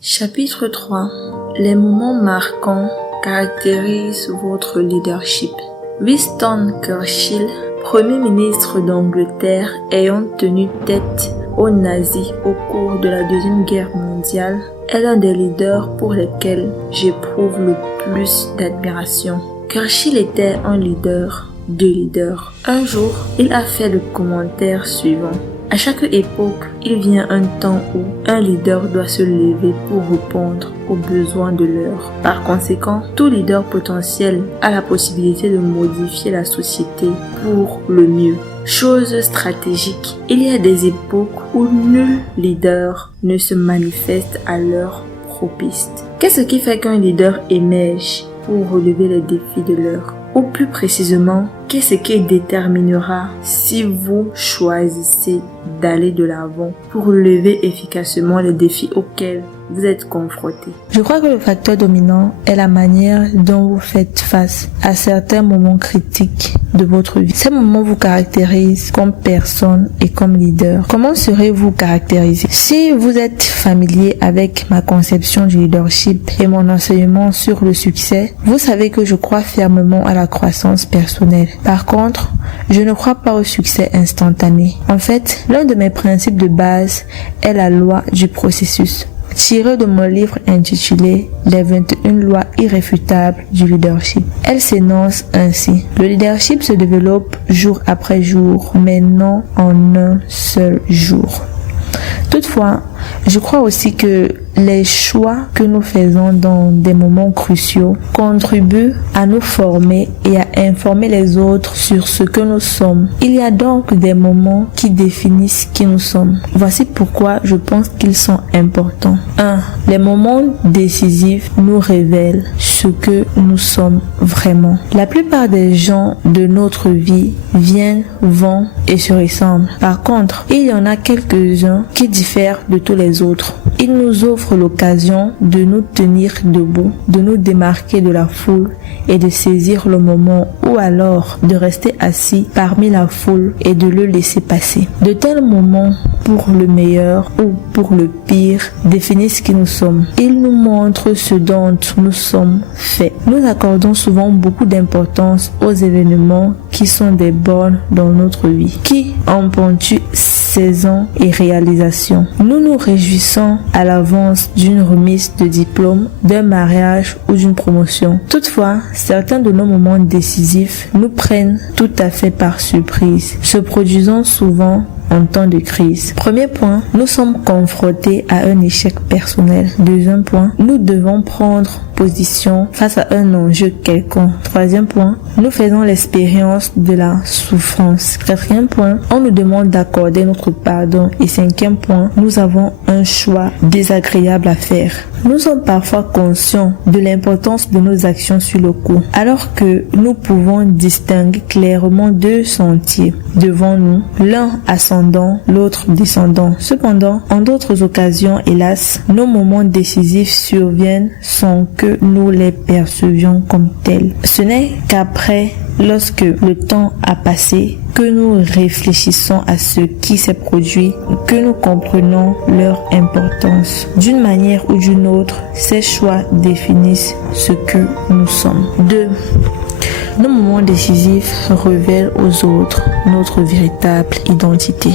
Chapitre 3. Les moments marquants caractérisent votre leadership. Winston Churchill, Premier ministre d'Angleterre ayant tenu tête aux nazis au cours de la Deuxième Guerre mondiale, est l'un des leaders pour lesquels j'éprouve le plus d'admiration. Churchill était un leader de leaders. Un jour, il a fait le commentaire suivant. À chaque époque, il vient un temps où un leader doit se lever pour répondre aux besoins de l'heure. Par conséquent, tout leader potentiel a la possibilité de modifier la société pour le mieux. Chose stratégique, il y a des époques où nul leader ne se manifeste à l'heure propice. Qu'est-ce qui fait qu'un leader émerge pour relever les défis de l'heure? Ou plus précisément, qu'est-ce qui déterminera si vous choisissez d'aller de l'avant pour relever efficacement les défis auxquels vous êtes confronté? Je crois que le facteur dominant est la manière dont vous faites face à certains moments critiques de votre vie. Ces moments vous caractérisent comme personne et comme leader. Comment serez-vous caractérisé? Si vous êtes familier avec ma conception du leadership et mon enseignement sur le succès, vous savez que je crois fermement à la croissance personnelle. Par contre, je ne crois pas au succès instantané. En fait, l'un de mes principes de base est la loi du processus. Tiré de mon livre intitulé « Les 21 lois irréfutables du leadership ». Elle s'énonce ainsi. Le leadership se développe jour après jour, mais non en un seul jour. Toutefois, je crois aussi que les choix que nous faisons dans des moments cruciaux contribuent à nous former et à informer les autres sur ce que nous sommes. Il y a donc des moments qui définissent qui nous sommes. Voici pourquoi je pense qu'ils sont importants. 1. Les moments décisifs nous révèlent ce que nous sommes vraiment. La plupart des gens de notre vie viennent, vont et se ressemblent. Par contre, il y en a quelques-uns qui diffèrent de tous les autres. Ils nous offrent l'occasion de nous tenir debout, de nous démarquer de la foule et de saisir le moment, ou alors de rester assis parmi la foule et de le laisser passer. De tels moments, pour le meilleur ou pour le pire, définissent qui nous sommes. Ils nous montrent ce dont nous sommes faits. Nous accordons souvent beaucoup d'importance aux événements qui sont des bornes dans notre vie, qui en ponctuent saisons et réalisations. Nous nous réjouissons à l'avance d'une remise de diplôme, d'un mariage ou d'une promotion. Toutefois, certains de nos moments décisifs nous prennent tout à fait par surprise, se produisant souvent en temps de crise. Premier point, nous sommes confrontés à un échec personnel. Deuxième point, nous devons prendre position face à un enjeu quelconque. Troisième point, nous faisons l'expérience de la souffrance. Quatrième point, on nous demande d'accorder notre pardon. Et cinquième point, nous avons un choix désagréable à faire. Nous sommes parfois conscients de l'importance de nos actions sur le coup, alors que nous pouvons distinguer clairement deux sentiers devant nous, l'un ascendant, l'autre descendant. Cependant, en d'autres occasions, hélas, nos moments décisifs surviennent sans que nous les percevions comme tels. Ce n'est qu'après, lorsque le temps a passé, que nous réfléchissons à ce qui s'est produit, que nous comprenons leur importance. D'une manière ou d'une autre, ces choix définissent ce que nous sommes. 2. Nos moments décisifs révèlent aux autres notre véritable identité.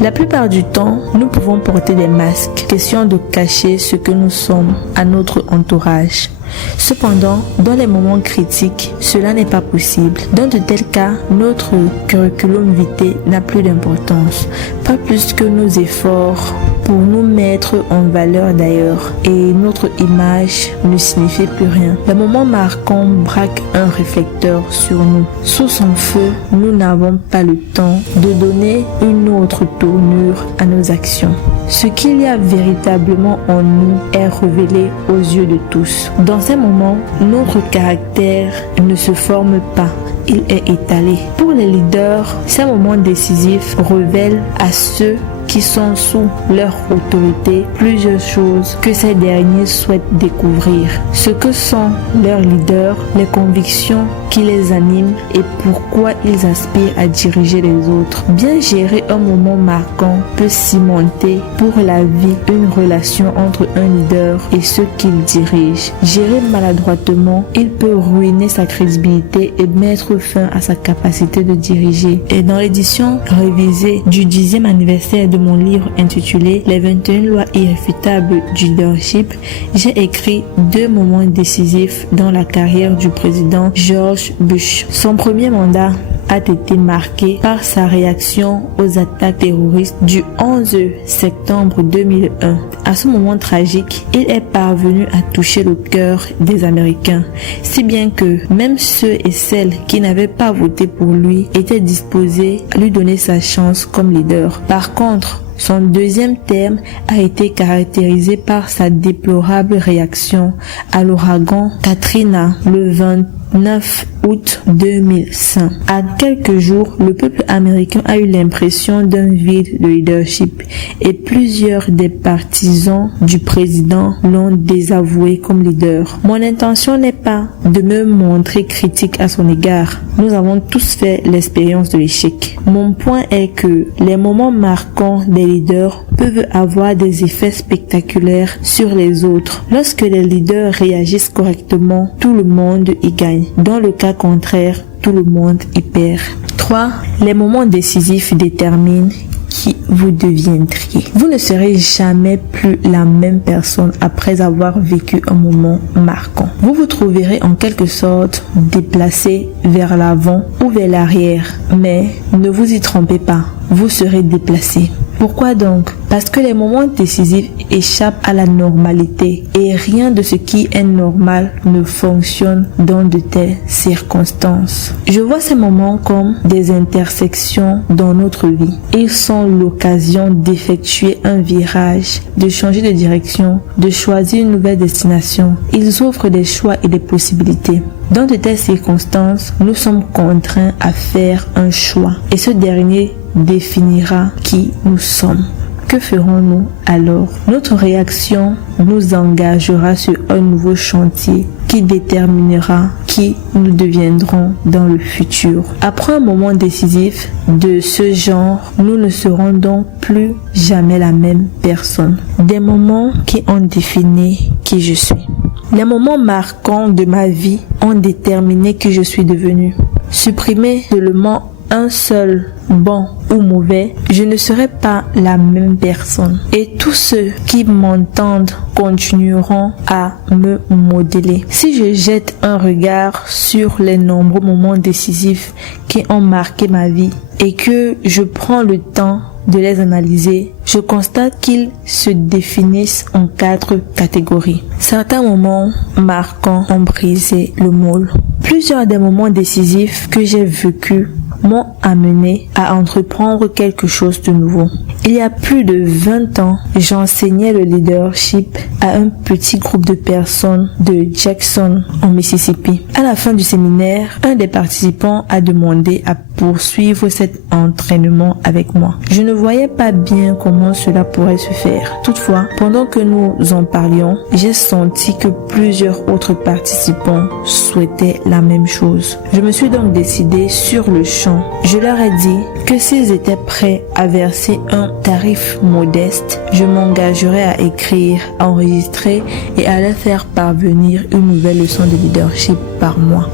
La plupart du temps, nous pouvons porter des masques, question de cacher ce que nous sommes à notre entourage. Cependant, dans les moments critiques, cela n'est pas possible. Dans de tels cas, notre curriculum vitae n'a plus d'importance, pas plus que nos efforts pour nous mettre en valeur d'ailleurs, et notre image ne signifie plus rien. Les moments marquants braquent un réflecteur sur nous. Sous son feu, nous n'avons pas le temps de donner une autre tournure à nos actions. Ce qu'il y a véritablement en nous est révélé aux yeux de tous. Dans ces moments, notre caractère ne se forme pas, il est étalé. Pour les leaders, ces moments décisifs révèlent à ceux qui sont sous leur autorité plusieurs choses que ces derniers souhaitent découvrir. Ce que sont leurs leaders, les convictions qui les animent et pourquoi ils aspirent à diriger les autres. Bien gérer un moment marquant peut cimenter pour la vie une relation entre un leader et ceux qu'il dirige. Gérer maladroitement, il peut ruiner sa crédibilité et mettre fin à sa capacité de diriger. Et dans l'édition révisée du 10e anniversaire de mon livre intitulé Les 21 lois irréfutables du leadership, j'ai écrit 2 moments décisifs dans la carrière du président George Bush. Son premier mandat a été marqué par sa réaction aux attaques terroristes du 11 septembre 2001. À ce moment tragique, il est parvenu à toucher le cœur des Américains, si bien que même ceux et celles qui n'avaient pas voté pour lui étaient disposés à lui donner sa chance comme leader. Par contre, son deuxième terme a été caractérisé par sa déplorable réaction à l'ouragan Katrina le 29 août 2005. À quelques jours, le peuple américain a eu l'impression d'un vide de leadership et plusieurs des partisans du président l'ont désavoué comme leader. Mon intention n'est pas de me montrer critique à son égard. Nous avons tous fait l'expérience de l'échec. Mon point est que les moments marquants des leaders peuvent avoir des effets spectaculaires sur les autres. Lorsque les leaders réagissent correctement, tout le monde y gagne. Dans le cas contraire, tout le monde y perd. 3. Les moments décisifs déterminent qui vous deviendriez. Vous ne serez jamais plus la même personne après avoir vécu un moment marquant. Vous vous trouverez en quelque sorte déplacé vers l'avant ou vers l'arrière. Mais ne vous y trompez pas, vous serez déplacé. Pourquoi donc? Parce que les moments décisifs échappent à la normalité et rien de ce qui est normal ne fonctionne dans de telles circonstances. Je vois ces moments comme des intersections dans notre vie. Ils sont l'occasion d'effectuer un virage, de changer de direction, de choisir une nouvelle destination. Ils offrent des choix et des possibilités. Dans de telles circonstances, nous sommes contraints à faire un choix et ce dernier définira qui nous sommes. Que ferons-nous alors? Notre réaction nous engagera sur un nouveau chantier qui déterminera qui nous deviendrons dans le futur. Après un moment décisif de ce genre, nous ne serons donc plus jamais la même personne. Des moments qui ont défini qui je suis. Les moments marquants de ma vie ont déterminé qui je suis devenu. Supprimer seulement un seul bon ou mauvais, je ne serai pas la même personne. Et tous ceux qui m'entendent continueront à me modeler. Si je jette un regard sur les nombreux moments décisifs qui ont marqué ma vie et que je prends le temps de les analyser, je constate qu'ils se définissent en 4 catégories. Certains moments marquants ont brisé le moule. Plusieurs des moments décisifs que j'ai vécus m'ont amené à entreprendre quelque chose de nouveau. Il y a plus de 20 ans, j'enseignais le leadership à un petit groupe de personnes de Jackson, en Mississippi. À la fin du séminaire, un des participants a demandé à poursuivre cet entraînement avec moi. Je ne voyais pas bien comment cela pourrait se faire. Toutefois, pendant que nous en parlions, j'ai senti que plusieurs autres participants souhaitaient la même chose. Je me suis donc décidé sur le champ. Je leur ai dit que s'ils étaient prêts à verser un tarif modeste, je m'engagerais à écrire, à enregistrer et à leur faire parvenir une nouvelle leçon de leadership par mois.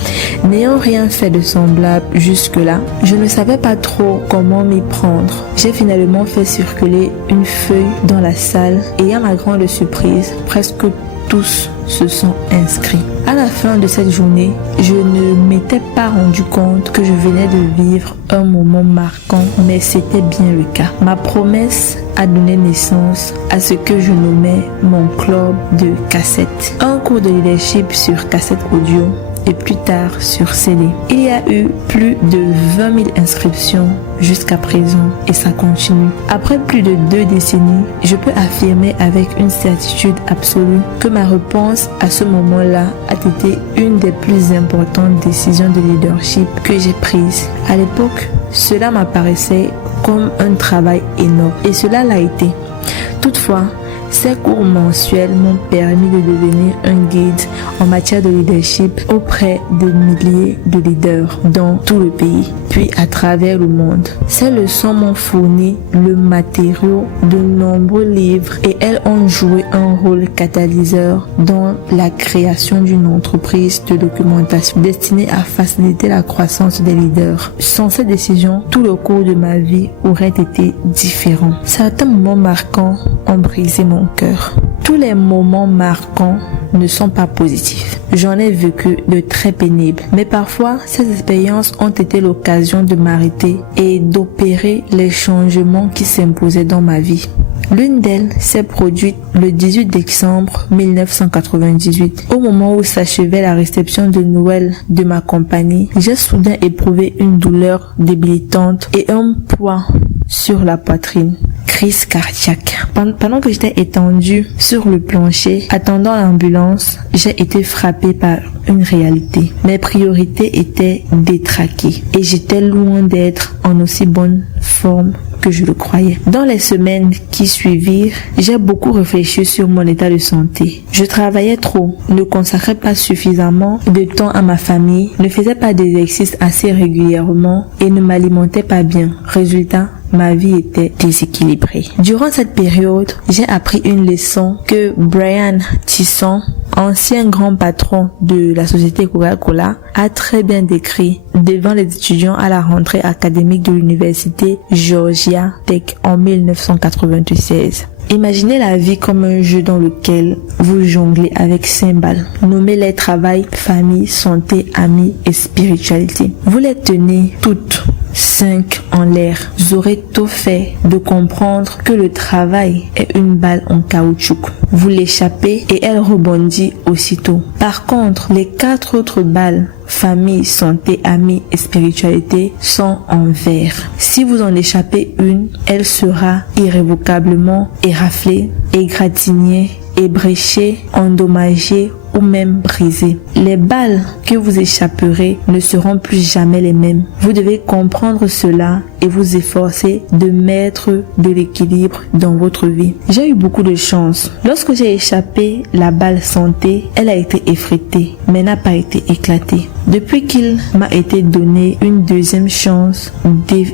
N'ayant rien fait de semblable jusque-là, je ne savais pas trop comment m'y prendre. J'ai finalement fait circuler une feuille dans la salle et à ma grande surprise, presque tous se sont inscrits. À la fin de cette journée, je ne m'étais pas rendu compte que je venais de vivre un moment marquant, mais c'était bien le cas. Ma promesse a donné naissance à ce que je nommais mon club de cassettes. Un cours de leadership sur cassette audio et plus tard sur CD. Il y a eu plus de 20 000 inscriptions jusqu'à présent et ça continue. Après plus de 2 décennies, je peux affirmer avec une certitude absolue que ma réponse à ce moment-là a été une des plus importantes décisions de leadership que j'ai prises. À l'époque, cela m'apparaissait comme un travail énorme et cela l'a été. Toutefois, ces cours mensuels m'ont permis de devenir un guide en matière de leadership auprès de milliers de leaders dans tout le pays, puis à travers le monde. Ces leçons m'ont fourni le matériau de nombreux livres et elles ont joué un rôle catalyseur dans la création d'une entreprise de documentation destinée à faciliter la croissance des leaders. Sans ces décisions, tout le cours de ma vie aurait été différent. Certains moments marquants ont brisé mon cœur. Tous les moments marquants ne sont pas positifs. J'en ai vécu de très pénibles, mais parfois ces expériences ont été l'occasion de m'arrêter et d'opérer les changements qui s'imposaient dans ma vie. L'une d'elles s'est produite le 18 décembre 1998. Au moment où s'achevait la réception de Noël de ma compagnie, j'ai soudain éprouvé une douleur débilitante et un poids sur la poitrine. Crise cardiaque. Pendant que j'étais étendue sur le plancher, attendant l'ambulance, j'ai été frappée par une réalité. Mes priorités étaient détraquées et j'étais loin d'être en aussi bonne forme que je le croyais. Dans les semaines qui suivirent, j'ai beaucoup réfléchi sur mon état de santé. Je travaillais trop, ne consacrais pas suffisamment de temps à ma famille, ne faisais pas d'exercice assez régulièrement et ne m'alimentais pas bien. Résultat, ma vie était déséquilibrée. Durant cette période, j'ai appris une leçon que Brian Tyson, ancien grand patron de la société Coca-Cola, a très bien décrit devant les étudiants à la rentrée académique de l'université Georgia Tech en 1996. Imaginez la vie comme un jeu dans lequel vous jonglez avec 5 balles. Nommez-les travail, famille, santé, amis et spiritualité. Vous les tenez toutes 5 en l'air. Vous aurez tout fait de comprendre que le travail est une balle en caoutchouc. Vous l'échappez et elle rebondit aussitôt. Par contre, les 4 autres balles, famille, santé, amis et spiritualité, sont en verre. Si vous en échappez une, elle sera irrévocablement éraflée, égratignée, ébréchée, endommagée ou même brisée. Les balles que vous échapperez ne seront plus jamais les mêmes. Vous devez comprendre cela et vous efforcer de mettre de l'équilibre dans votre vie. J'ai eu beaucoup de chance. Lorsque j'ai échappé la balle santé, elle a été effritée, mais n'a pas été éclatée. Depuis qu'il m'a été donné une deuxième chance,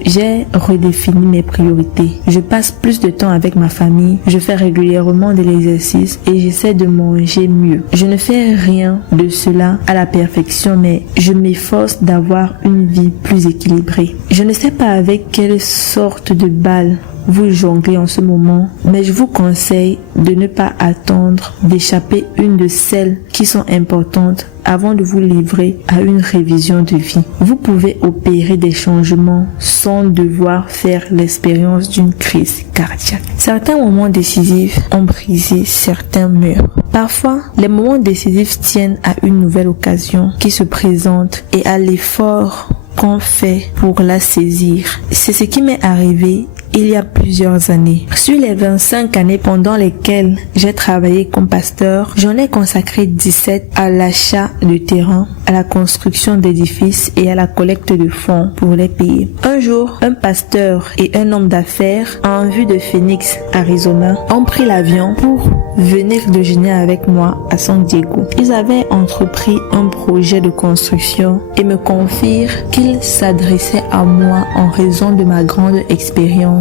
j'ai redéfini mes priorités. Je passe plus de temps avec ma famille, je fais régulièrement de l'exercice et j'essaie de manger mieux. Je ne fais rien de cela à la perfection, mais je m'efforce d'avoir une vie plus équilibrée. Je ne sais pas avec quelle sorte de balle vous jonglez en ce moment, mais je vous conseille de ne pas attendre d'échapper une de celles qui sont importantes avant de vous livrer à une révision de vie. Vous pouvez opérer des changements sans devoir faire l'expérience d'une crise cardiaque. Certains moments décisifs ont brisé certains murs. Parfois, les moments décisifs tiennent à une nouvelle occasion qui se présente et à l'effort qu'on fait pour la saisir. C'est ce qui m'est arrivé il y a plusieurs années. Sur les 25 années pendant lesquelles j'ai travaillé comme pasteur, j'en ai consacré 17 à l'achat de terrain, à la construction d'édifices et à la collecte de fonds pour les payer. Un jour, un pasteur et un homme d'affaires en vue de Phoenix, Arizona, ont pris l'avion pour venir déjeuner avec moi à San Diego. Ils avaient entrepris un projet de construction et me confirent qu'ils s'adressaient à moi en raison de ma grande expérience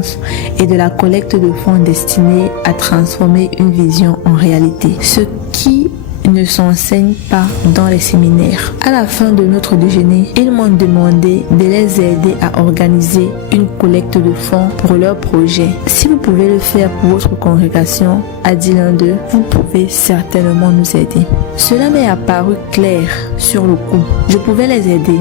et de la collecte de fonds destinés à transformer une vision en réalité. Ce qui ne s'enseigne pas dans les séminaires. À la fin de notre déjeuner, ils m'ont demandé de les aider à organiser une collecte de fonds pour leur projet. Si vous pouvez le faire pour votre congrégation, a dit l'un d'eux, vous pouvez certainement nous aider. Cela m'est apparu clair sur le coup. Je pouvais les aider.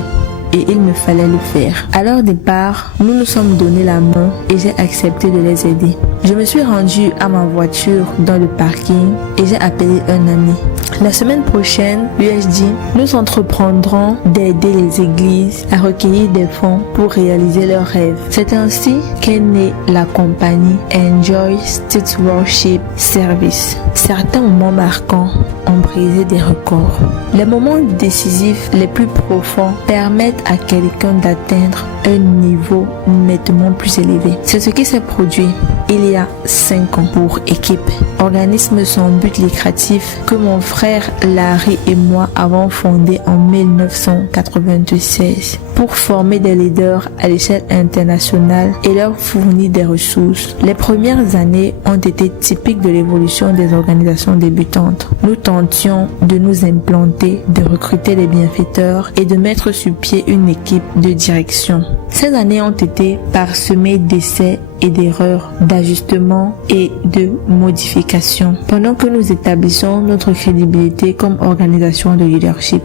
Et il me fallait le faire. À leur départ, nous nous sommes donné la main et j'ai accepté de les aider. Je me suis rendue à ma voiture dans le parking et j'ai appelé un ami. La semaine prochaine, lui ai-je dit, nous entreprendrons d'aider les églises à recueillir des fonds pour réaliser leurs rêves. C'est ainsi qu'est née la compagnie Enjoy State Worship Service. Certains moments marquants ont brisé des records. Les moments décisifs les plus profonds permettent à quelqu'un d'atteindre un niveau nettement plus élevé. C'est ce qui s'est produit il y a 5 ans pour Équipe, organisme sans but lucratif que mon frère Larry et moi avons fondé en 1996 pour former des leaders à l'échelle internationale et leur fournir des ressources. Les premières années ont été typiques de l'évolution des organisations débutantes. Nous tentions de nous implanter, de recruter des bienfaiteurs et de mettre sur pied une équipe de direction. Ces années ont été parsemées d'essais et d'erreurs, d'ajustements et de modifications, pendant que nous établissons notre crédibilité comme organisation de leadership.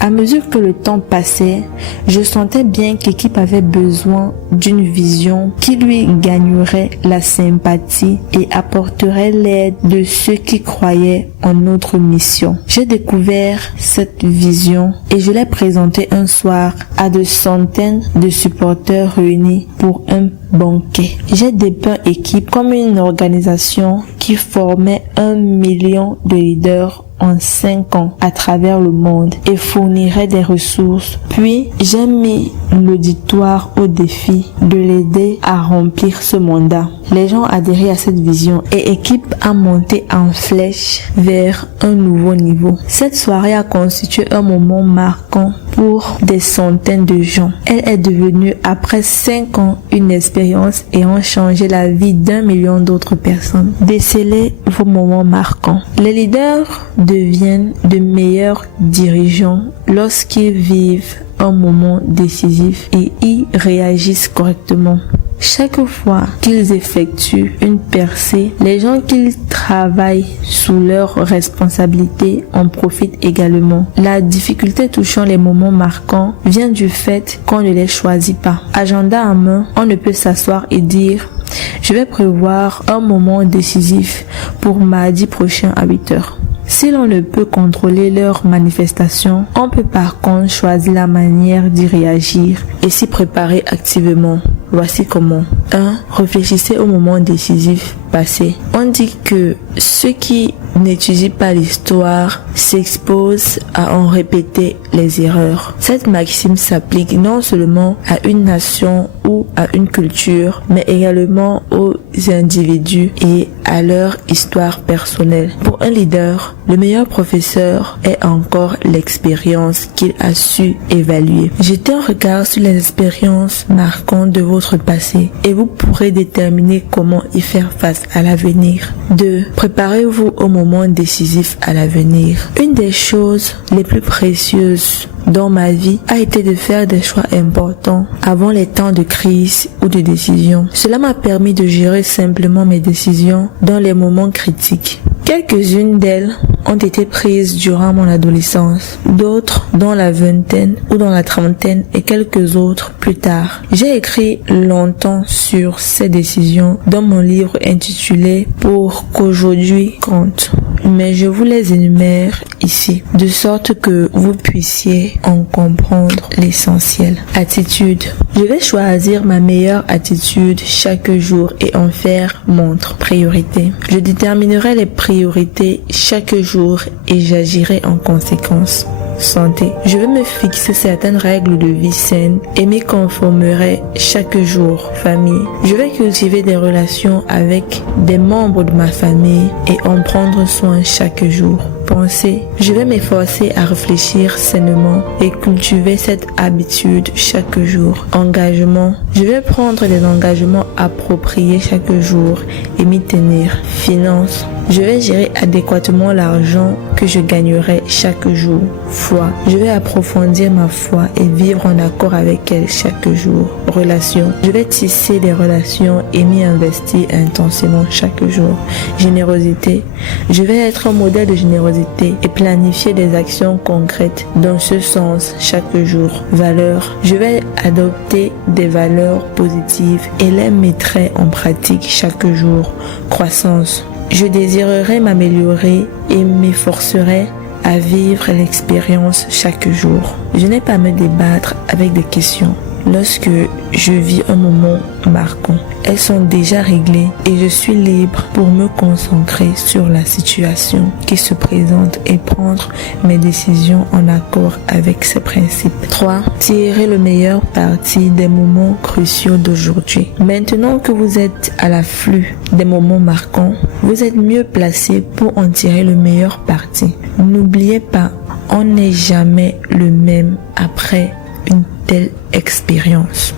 À mesure que le temps passait, je sentais bien qu'Équipe avait besoin d'une vision qui lui gagnerait la sympathie et apporterait l'aide de ceux qui croyaient en notre mission. J'ai découvert cette vision et je l'ai présentée un soir à de centaines de supporters réunis pour un banquet. J'ai dépeint Équipe comme une organisation qui formait 1 million de leaders en 5 ans à travers le monde et fournirait des ressources. Puis, j'ai mis l'auditoire au défi de l'aider à remplir ce mandat. Les gens adhéraient à cette vision et Équipe a monté en flèche vers un nouveau niveau. Cette soirée a constitué un moment marquant pour des centaines de gens. Elle est devenue, après 5 ans, une expérience ayant changé la vie d'1 million d'autres personnes. Décelez vos moments marquants. Les leaders deviennent de meilleurs dirigeants lorsqu'ils vivent un moment décisif et y réagissent correctement. Chaque fois qu'ils effectuent une percée, les gens qui travaillent sous leur responsabilité en profitent également. La difficulté touchant les moments marquants vient du fait qu'on ne les choisit pas. Agenda en main, on ne peut s'asseoir et dire « Je vais prévoir un moment décisif pour mardi prochain à 8 heures ». Si l'on ne peut contrôler leurs manifestations, on peut par contre choisir la manière d'y réagir et s'y préparer activement. Voici comment. 1. Réfléchissez au moment décisif passé. On dit que ceux qui n'étudient pas l'histoire s'exposent à en répéter les erreurs. Cette maxime s'applique non seulement à une nation ou à une culture, mais également aux individus et à leur histoire personnelle. Pour un leader, le meilleur professeur est encore l'expérience qu'il a su évaluer. Jetez un regard sur les expériences marquantes de votre passé et vous pourrez déterminer comment y faire face à l'avenir. 2. Préparez-vous au moment décisif à l'avenir. Une des choses les plus précieuses dans ma vie a été de faire des choix importants avant les temps de crise ou de décision. Cela m'a permis de gérer simplement mes décisions dans les moments critiques. Quelques-unes d'elles ont été prises durant mon adolescence, d'autres dans la vingtaine ou dans la trentaine et quelques autres plus tard. J'ai écrit longtemps sur ces décisions dans mon livre intitulé « Pour qu'aujourd'hui compte ». Mais je vous les énumère ici, de sorte que vous puissiez en comprendre l'essentiel. Attitude. Je vais choisir ma meilleure attitude chaque jour et en faire mon priorité. Je déterminerai les priorités chaque jour et j'agirai en conséquence. Santé. Je vais me fixer certaines règles de vie saine et m'y conformerai chaque jour. Famille. Je vais cultiver des relations avec des membres de ma famille et en prendre soin chaque jour. Pensée. Je vais m'efforcer à réfléchir sainement et cultiver cette habitude chaque jour. Engagement. Je vais prendre des engagements appropriés chaque jour et m'y tenir. Finances. Je vais gérer adéquatement l'argent que je gagnerai chaque jour. Foi. Je vais approfondir ma foi et vivre en accord avec elle chaque jour. Relations. Je vais tisser des relations et m'y investir intensément chaque jour. Générosité. Je vais être un modèle de générosité et planifier des actions concrètes dans ce sens chaque jour. Valeurs. Je vais adopter des valeurs positives et les mettrai en pratique chaque jour. Croissance. Je désirerai m'améliorer et m'efforcerai à vivre l'expérience chaque jour. Je n'ai pas à me débattre avec des questions. Lorsque je vis un moment marquant, elles sont déjà réglées et je suis libre pour me concentrer sur la situation qui se présente et prendre mes décisions en accord avec ces principes. 3. Tirer le meilleur parti des moments cruciaux d'aujourd'hui. Maintenant que vous êtes à l'afflux des moments marquants, vous êtes mieux placé pour en tirer le meilleur parti. N'oubliez pas, on n'est jamais le même après une telle expérience.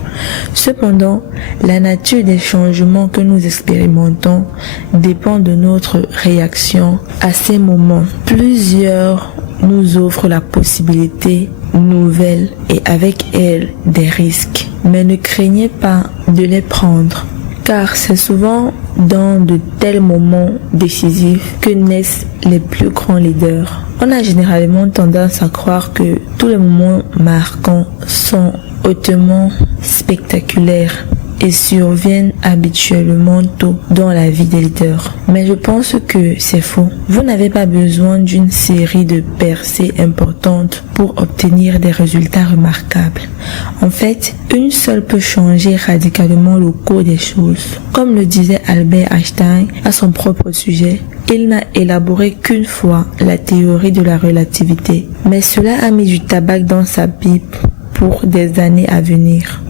Cependant, la nature des changements que nous expérimentons dépend de notre réaction à ces moments. Plusieurs nous offrent la possibilité nouvelle et avec elle des risques. Mais ne craignez pas de les prendre, car c'est souvent dans de tels moments décisifs que naissent les plus grands leaders. On a généralement tendance à croire que tous les moments marquants sont hautement spectaculaires et surviennent habituellement tôt dans la vie des leaders. Mais je pense que c'est faux. Vous n'avez pas besoin d'une série de percées importantes pour obtenir des résultats remarquables. En fait, une seule peut changer radicalement le cours des choses. Comme le disait Albert Einstein à son propre sujet, il n'a élaboré qu'une fois la théorie de la relativité. Mais cela a mis du tabac dans sa pipe pour des années à venir.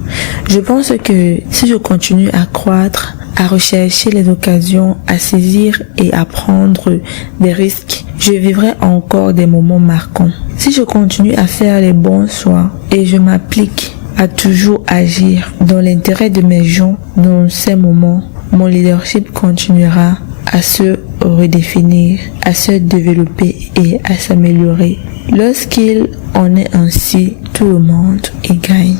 Je pense que si je continue à croître, à rechercher les occasions, à saisir et à prendre des risques, je vivrai encore des moments marquants. Si je continue à faire les bons choix et je m'applique à toujours agir dans l'intérêt de mes gens dans ces moments, mon leadership continuera à se redéfinir, à se développer et à s'améliorer. Lorsqu'il en est ainsi, tout le monde y gagne.